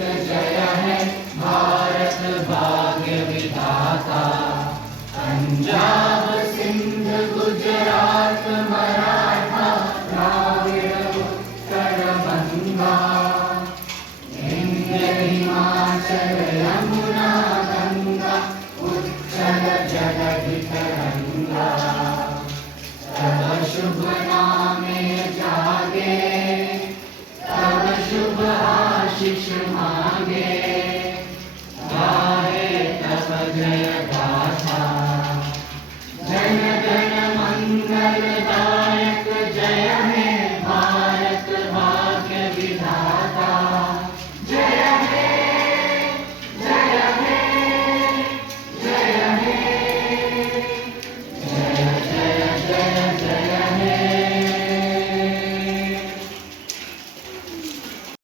जय है भारत भाग्य विधाता। पंजाब सिंध गुजरात मराठा द्राविड़ उत्तर बंगा, विंध्य हिमाचल यमुना गंगा, उच्चल जलधि तरंगा। तब शुभ नामे जागे, तब शुभ आशीष मांगे, गाहे तब जय